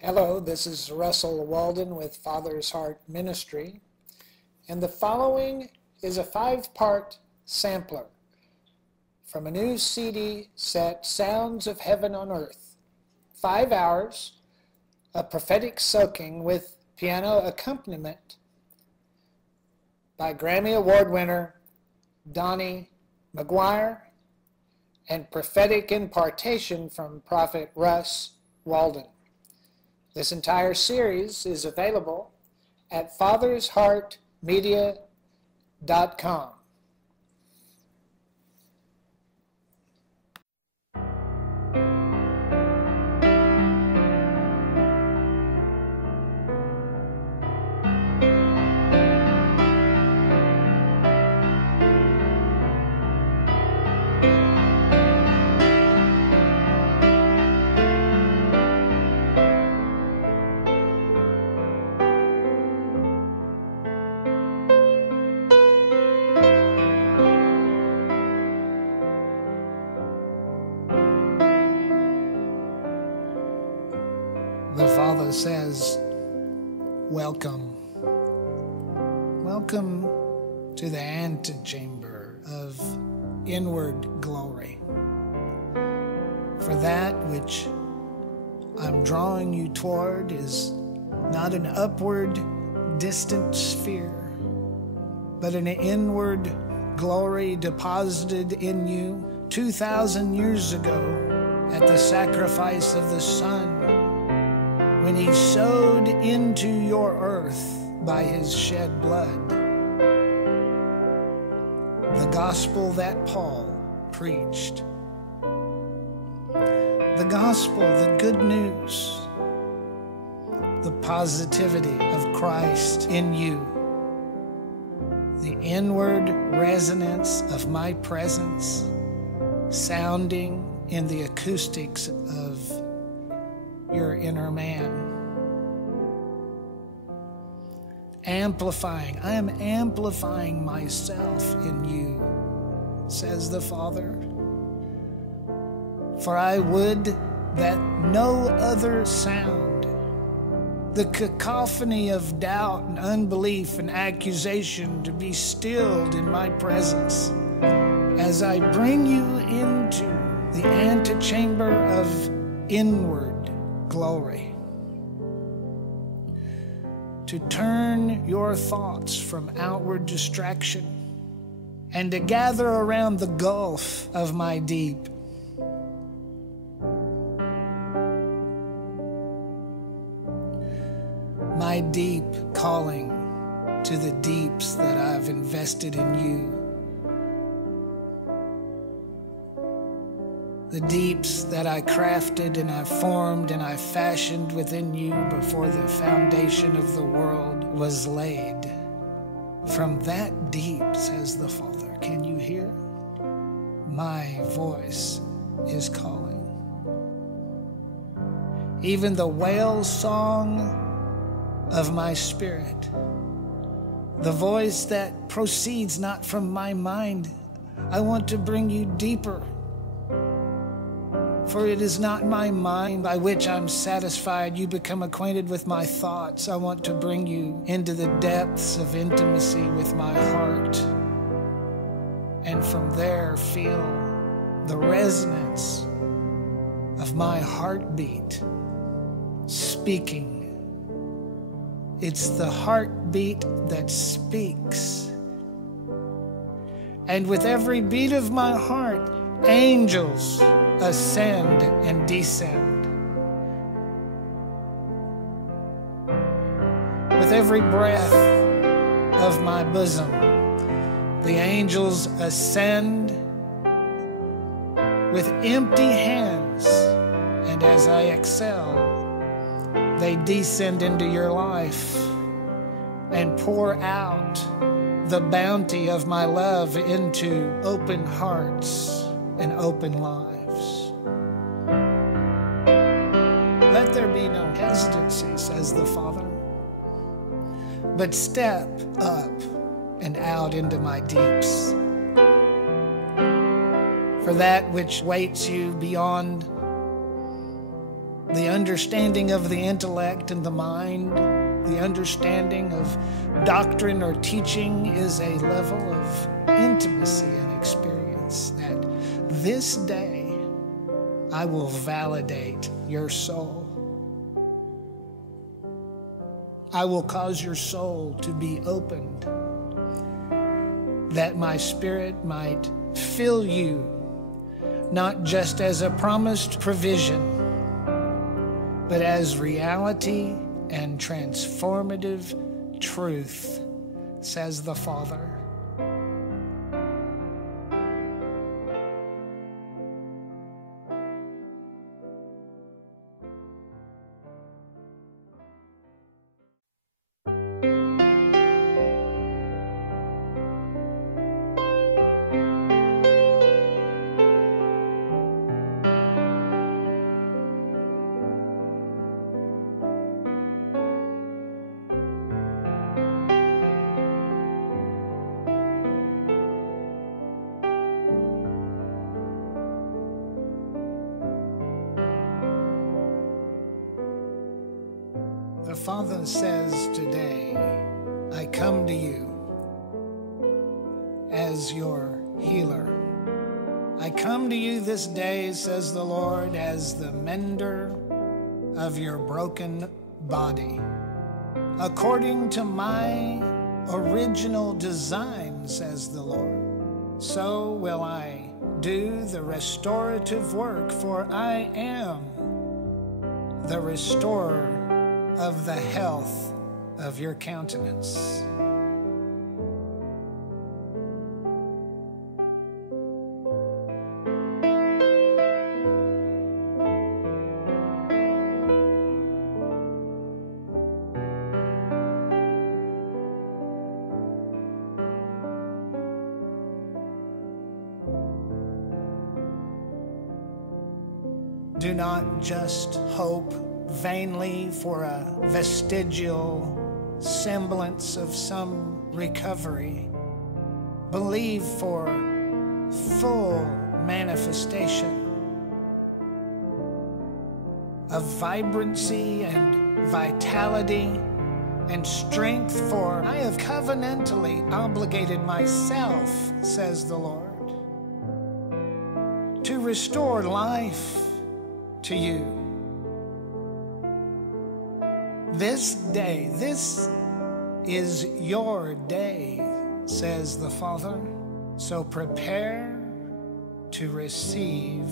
Hello, this is Russell Walden with Father's Heart Ministry, and the following is a 5-part sampler from a new CD set, Sounds of Heaven on Earth. 5 hours of prophetic soaking with piano accompaniment by Grammy Award winner Dony McGuire and prophetic impartation from Prophet Russ Walden. This entire series is available at fathersheartmedia.com. The Father says, welcome. Welcome to the antechamber of inward glory. For that which I'm drawing you toward is not an upward, distant sphere, but an inward glory deposited in you 2,000 years ago at the sacrifice of the Son, when he sowed into your earth by his shed blood the gospel that Paul preached. The gospel, the good news, the positivity of Christ in you, the inward resonance of my presence sounding in the acoustics of your inner man. Amplifying, I am amplifying myself in you, says the Father. For I would that no other sound, the cacophony of doubt and unbelief and accusation, to be stilled in my presence as I bring you into the antechamber of inward glory, to turn your thoughts from outward distraction and to gather around the gulf of my deep. My deep calling to the deeps that I've invested in you. The deeps that I crafted and I formed and I fashioned within you before the foundation of the world was laid. From that deep, says the Father, can you hear? My voice is calling. Even the wail song of my spirit, the voice that proceeds not from my mind, I want to bring you deeper. For it is not my mind by which I'm satisfied. You become acquainted with my thoughts. I want to bring you into the depths of intimacy with my heart. And from there, feel the resonance of my heartbeat speaking. It's the heartbeat that speaks. And with every beat of my heart, angels ascend and descend. With every breath of my bosom, the angels ascend with empty hands, and as I exhale, they descend into your life and pour out the bounty of my love into open hearts and open lives. Let there be no hesitancy, says the Father, but step up and out into my deeps. For that which waits you beyond The understanding of the intellect and the mind, the understanding of doctrine or teaching is a level of intimacy and experience that this day I will validate your soul. I will cause your soul to be opened, that my spirit might fill you, not just as a promised provision, but as reality and transformative truth, says the Father. The Father says today, I come to you as your healer. I come to you this day, says the Lord, as the mender of your broken body. According to my original design, says the Lord, so will I do the restorative work, for I am the restorer of the health of your countenance. Do not just hope vainly for a vestigial semblance of some recovery. Believe for full manifestation of vibrancy and vitality and strength, for I have covenantally obligated myself, says the Lord, to restore life to you. This day, this is your day, says the Father. So prepare to receive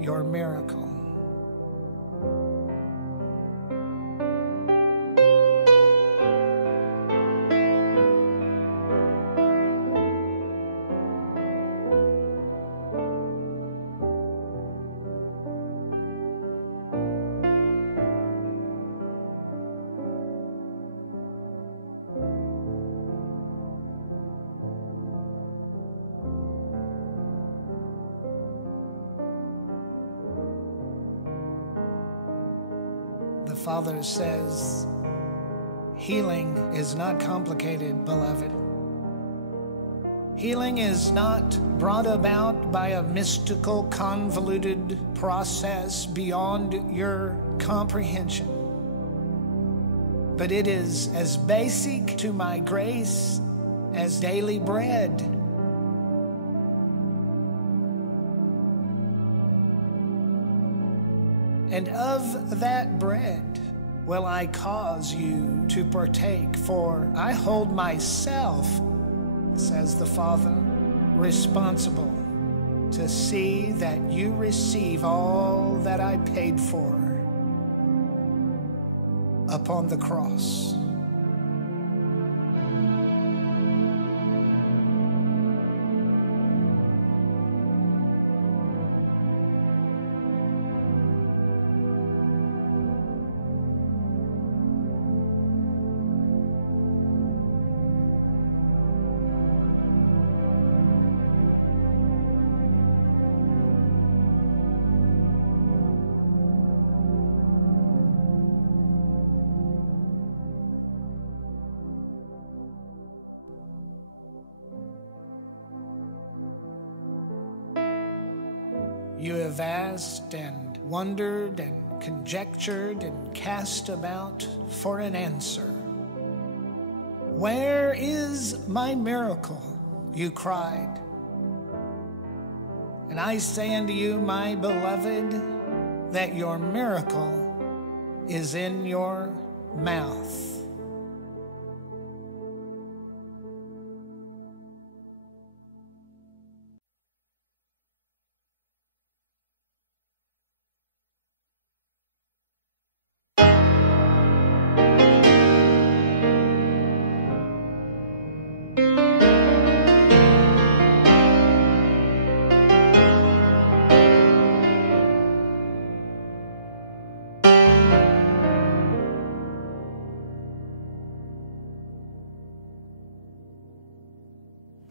your miracle. The Father says, healing is not complicated, beloved. Healing is not brought about by a mystical, convoluted process beyond your comprehension, but it is as basic to my grace as daily bread. And of that bread will I cause you to partake, for I hold myself, says the Father, responsible to see that you receive all that I paid for upon the cross. You have asked and wondered and conjectured and cast about for an answer. "Where is my miracle?" you cried. And I say unto you, my beloved, that your miracle is in your mouth.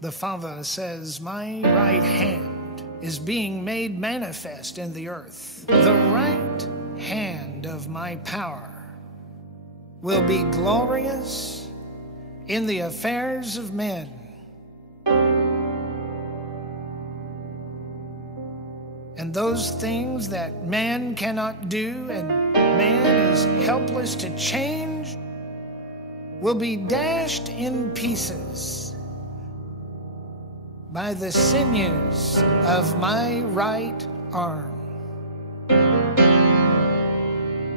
The Father says, my right hand is being made manifest in the earth. The right hand of my power will be glorious in the affairs of men. And those things that man cannot do and man is helpless to change will be dashed in pieces by the sinews of my right arm.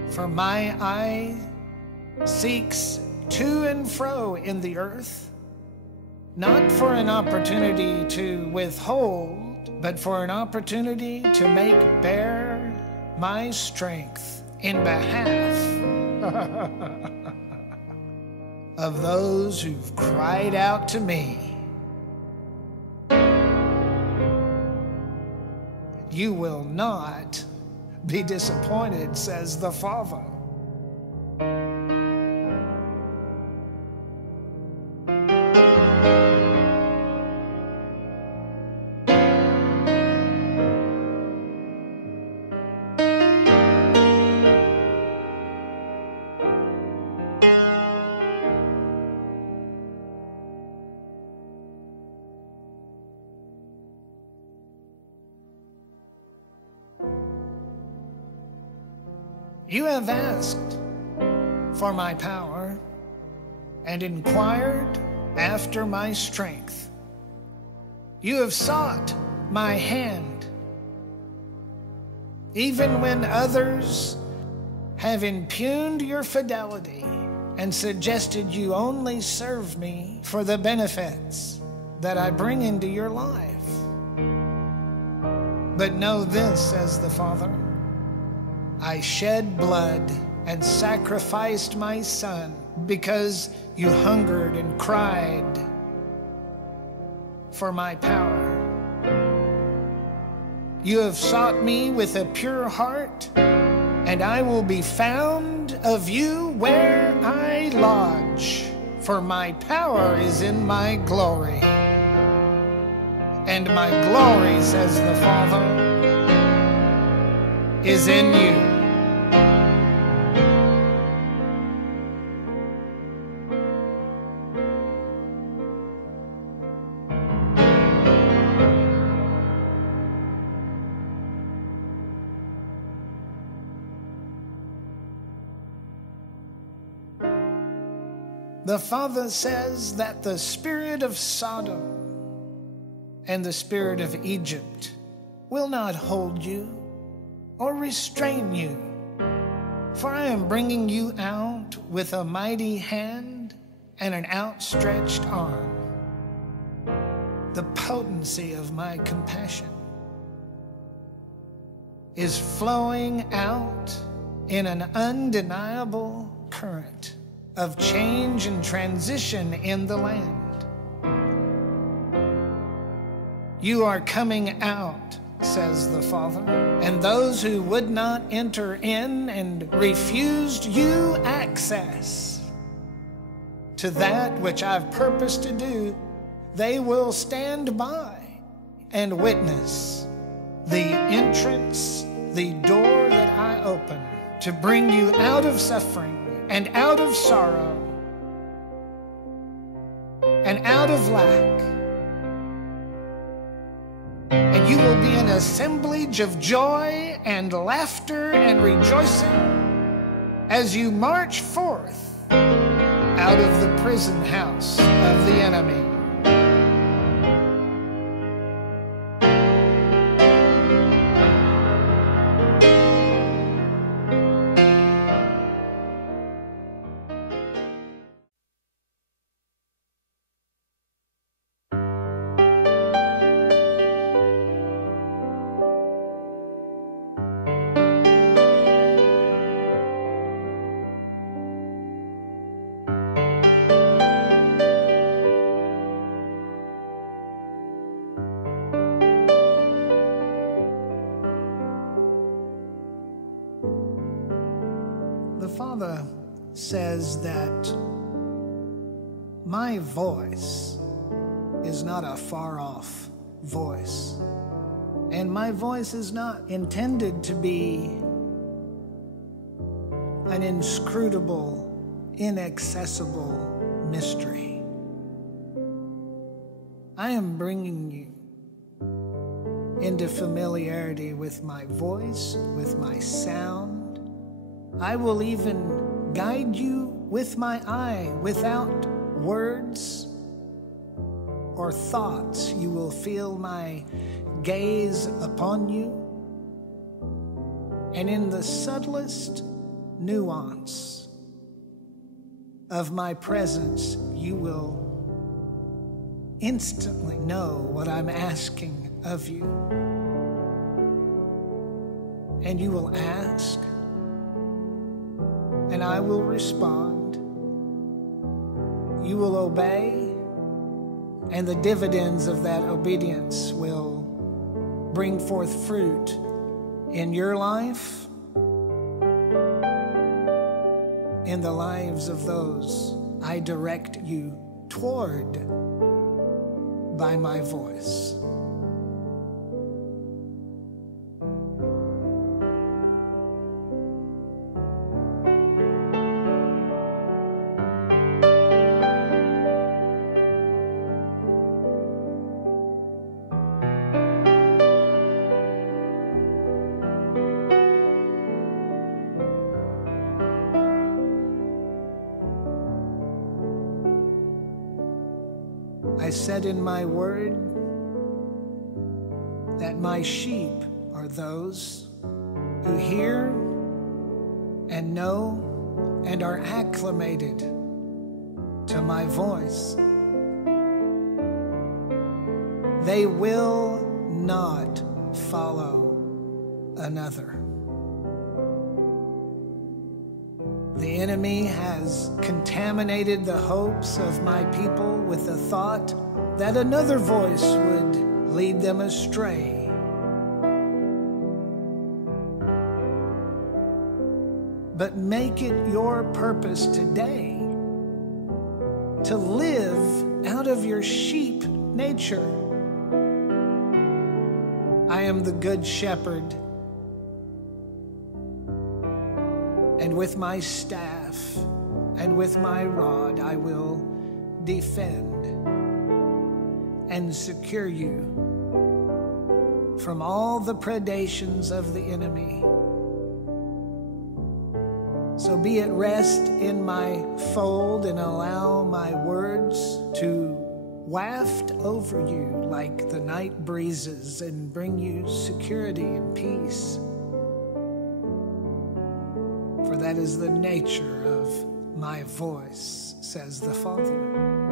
For my eye seeks to and fro in the earth, not for an opportunity to withhold, but for an opportunity to make bare my strength in behalf of those who've cried out to me. You will not be disappointed, says the Father. You have asked for my power and inquired after my strength. You have sought my hand, even when others have impugned your fidelity and suggested you only serve me for the benefits that I bring into your life. But know this, says the Father, I shed blood and sacrificed my Son because you hungered and cried for my power. You have sought me with a pure heart, and I will be found of you where I lodge, for my power is in my glory. And my glory, says the Father, is in you. The Father says that the spirit of Sodom and the spirit of Egypt will not hold you or restrain you, for I am bringing you out with a mighty hand and an outstretched arm. The potency of my compassion is flowing out in an undeniable current of change and transition in the land. You are coming out, says the Father, and those who would not enter in and refused you access to that which I've purposed to do, they will stand by and witness the entrance, the door that I open to bring you out of suffering and out of sorrow and out of lack. And you will be in a assemblage of joy and laughter and rejoicing as you march forth out of the prison house of the enemy. The Father says that my voice is not a far-off voice, and my voice is not intended to be an inscrutable, inaccessible mystery. I am bringing you into familiarity with my voice, with my sound. I will even guide you with my eye. Without words or thoughts, you will feel my gaze upon you. And in the subtlest nuance of my presence, you will instantly know what I'm asking of you. And you will ask, and I will respond. You will obey, and the dividends of that obedience will bring forth fruit in your life, in the lives of those I direct you toward by my voice. I said in my word that my sheep are those who hear and know and are acclimated to my voice. They will not follow another. The enemy has contaminated the hopes of my people with the thought that another voice would lead them astray. But make it your purpose today to live out of your sheep nature. I am the good shepherd, and with my staff and with my rod I will defend and secure you from all the predations of the enemy. So be at rest in my fold and allow my words to waft over you like the night breezes and bring you security and peace. For that is the nature of my voice, says the Father.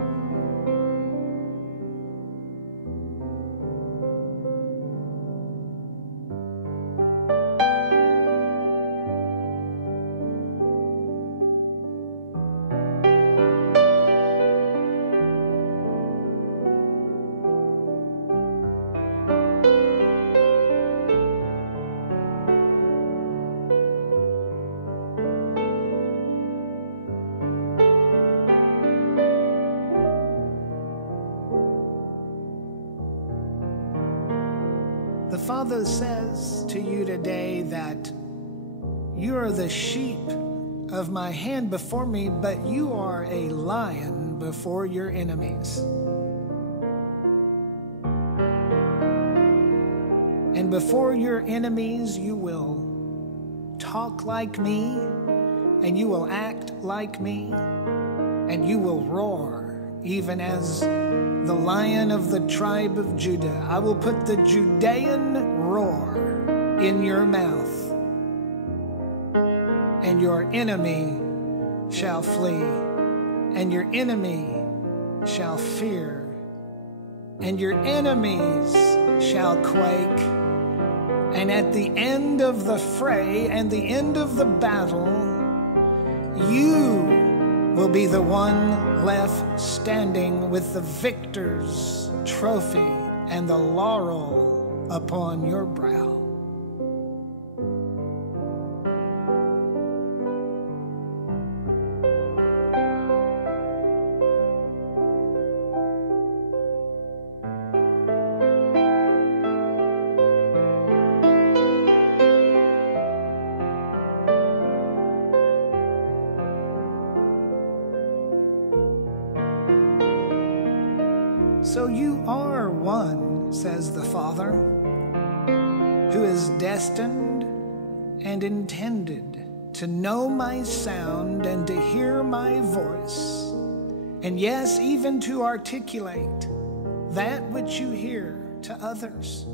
The Father says to you today that you are the sheep of my hand before me, but you are a lion before your enemies. And before your enemies you will talk like me, and you will act like me, and you will roar, even as the Lion of the tribe of Judah. I will put the Judean roar in your mouth, and your enemy shall flee, and your enemy shall fear, and your enemies shall quake. And at the end of the fray and the end of the battle, you will be the one left standing with the victor's trophy and the laurel upon your brow. So you are one, says the Father, who is destined and intended to know my sound and to hear my voice, and yes, even to articulate that which you hear to others.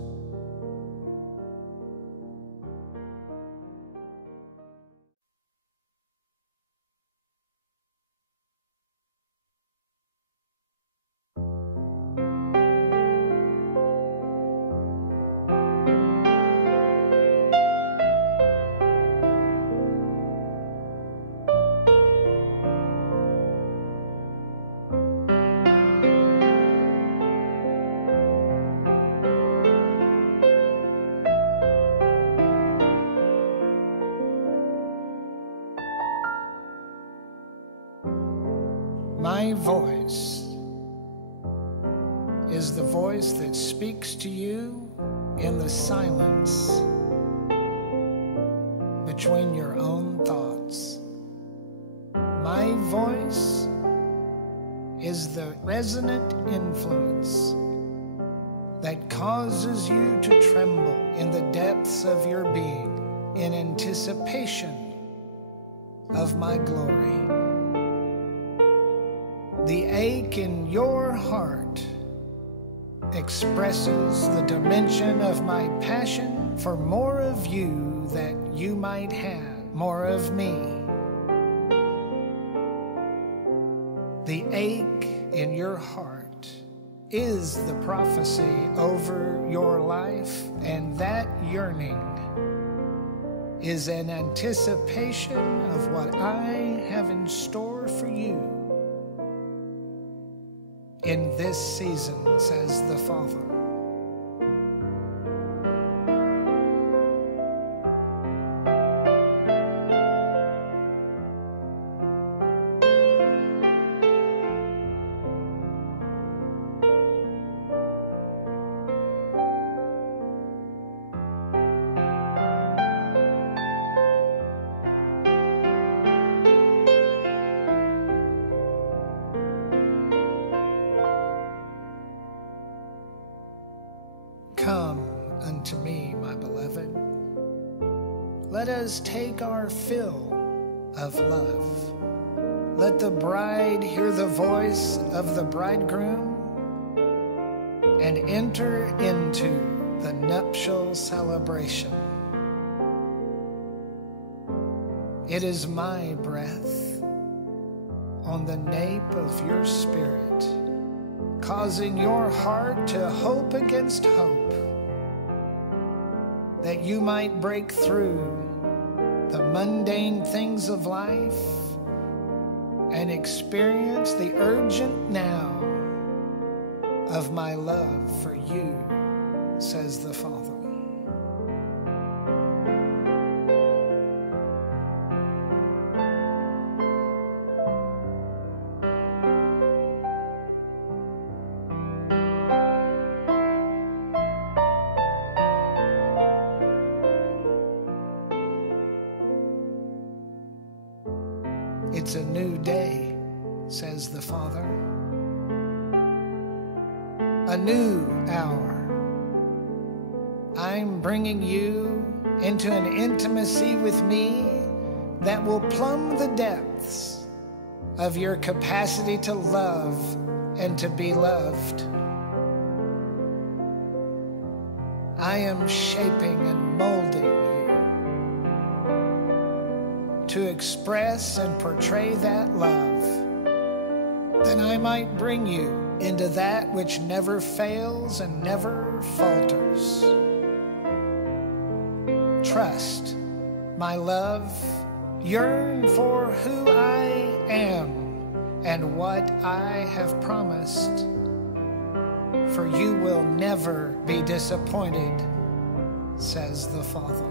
My voice is the voice that speaks to you in the silence between your own thoughts. My voice is the resonant influence that causes you to tremble in the depths of your being in anticipation of my glory. The ache in your heart expresses the dimension of my passion for more of you that you might have more of me. The ache in your heart is the prophecy over your life, and that yearning is an anticipation of what I have in store for you in this season, says the Father. Come unto me, my beloved. Let us take our fill of love. Let the bride hear the voice of the bridegroom and enter into the nuptial celebration. It is my breath on the nape of your spirit, causing your heart to hope against hope, that you might break through the mundane things of life and experience the urgent now of my love for you, says the Father. It's a new day, says the Father. A new hour, I'm bringing you into an intimacy with me that will plumb the depths of your capacity to love and to be loved. I am shaping and molding you to express and portray that love, that I might bring you into that which never fails and never falters. Trust my love, yearn for who I am and what I have promised, for you will never be disappointed, says the Father.